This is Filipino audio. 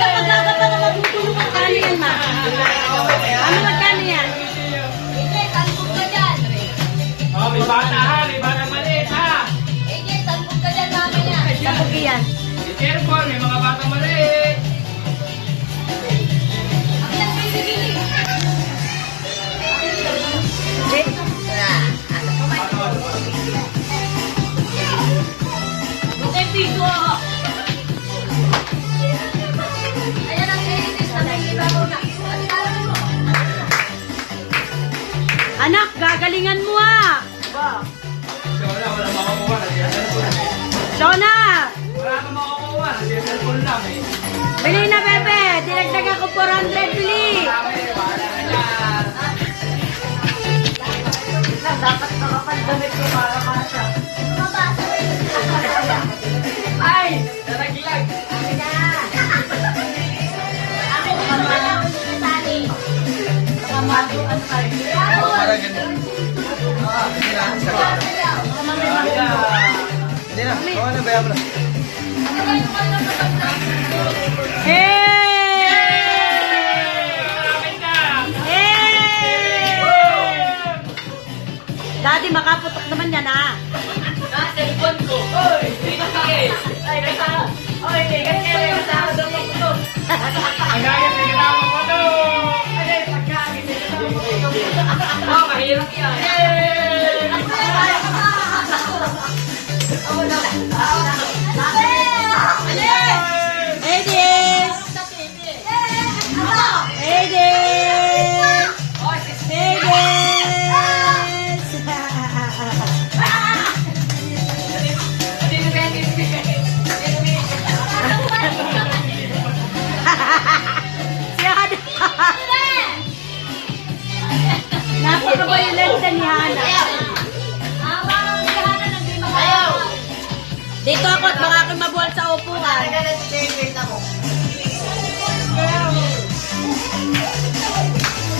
kapag pa na magtutulong ang kano yan, ma. Ano magkano yan? Ije, talbog ka dyan. Oh, may bata ha, may bata maliit ha. Ije, talbog ka dyan mamaya. Kapag yan. Be careful, may mga bata maliit. Ang yan, bili-bili. Okay, piso. Ayan ang kainis na may ibabaw na. Anak, gagalingan mo ah. So, wala makukuha. Shona, Wala kang makukuha. Cellphone lang eh. bili na bebe. Dinagdagan ko 400, bili. Marami, wala na yan. Dapat nakapagdamit ko para kasha. Ay! Nalaglag! Hindi na. Oo na, bayan mo na. Malapit na! Daddy, makaputok naman yan ah. Cellphone ko! Oy! Dito kay! Ay, kasama! Oy, kasama! Kasama daw mo ito! Ang gagawin, may kasama ko ito! Ay, pagkakit, may kasama ko ito! Oh, mahirap yan! Yay! Edis! Edis! Edis! Si Hana. Napaka-violent ni Hana. Dito ako at baka ako'y mabuhat sa upuan.